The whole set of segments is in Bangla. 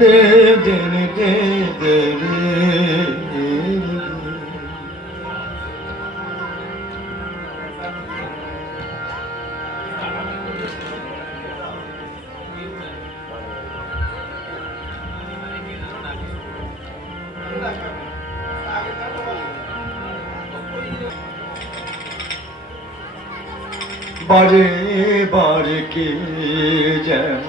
দে দে দে দে বারে বারে কে যেন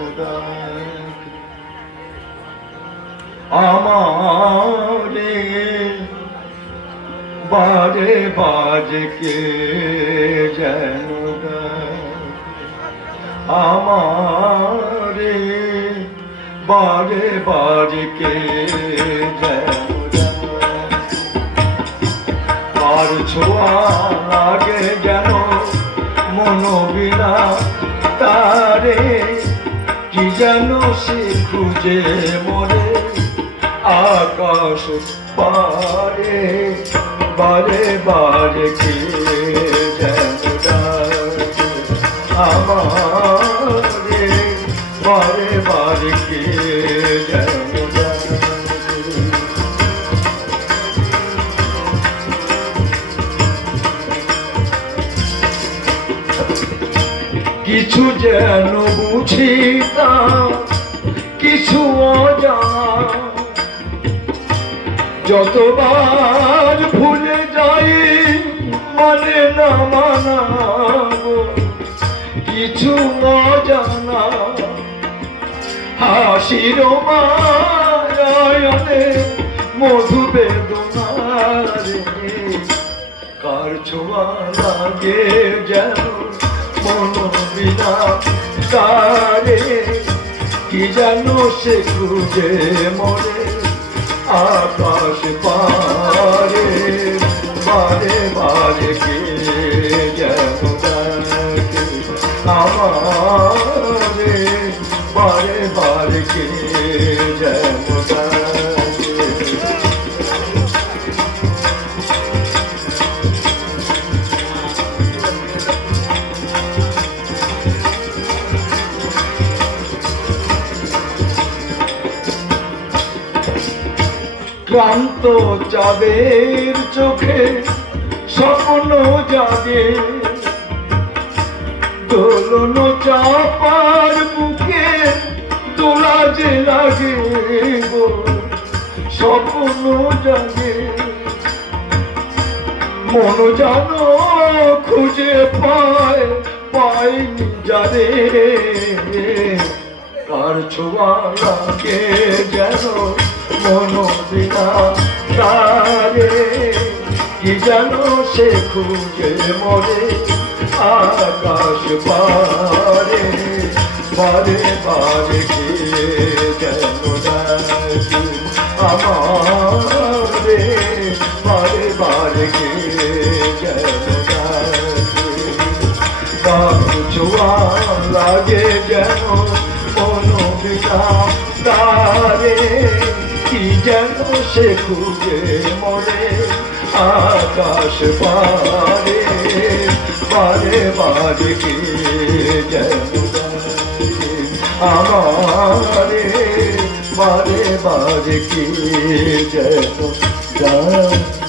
আমারে, বারে বারে কে যেন আমারে, বারে বারে কে যেন আর ছোঁয়া লাগে যেন মনোবিনা তারে, কি যেন সে খুঁজে মরে আকাশ পারে, বারে বারে কে যেন ডাকে আমারে, বারে বারে কে যেন ডাকে। কিছু যেন বুঝি তা কিছু অজানা, যতবার ভুলে যাই মানে না মানা, কিছু অজানা হাসির মায়ায়নে মধু বেদনারে, কার ছোঁয়া লাগে যেন মনোবিনা তারে, কি যেন সে খুঁজে মরে আকাশ পারে, বারে বারে কে যেন ডাকে আমারে, বারে বারে কে যেন ডাকে। ক্লান্ত চাঁদের চোখে স্বপ্ন জাগে, দোলন চাপার বুকে দোলা যে লাগে গো, স্বপ্ন জাগে মন জানো খুঁজে পায় পাইনি যারে, কার ছোঁয়া লাগে যেন মনোবিনা তারে, কি যেন সে খুঁজে মরে আকাশ পারে, বারে বারে কে যেন ডাকে আমারে, বারে বারে কে যেন ডাকে। কার ছোঁয়া লাগে যেন মনোবিনা তারে, কি যেন সে খুঁজে মরে আকাশ পারে, বারে বারে কে যেন ডাকে আমারে, বারে বারে কে যেন ডাকে।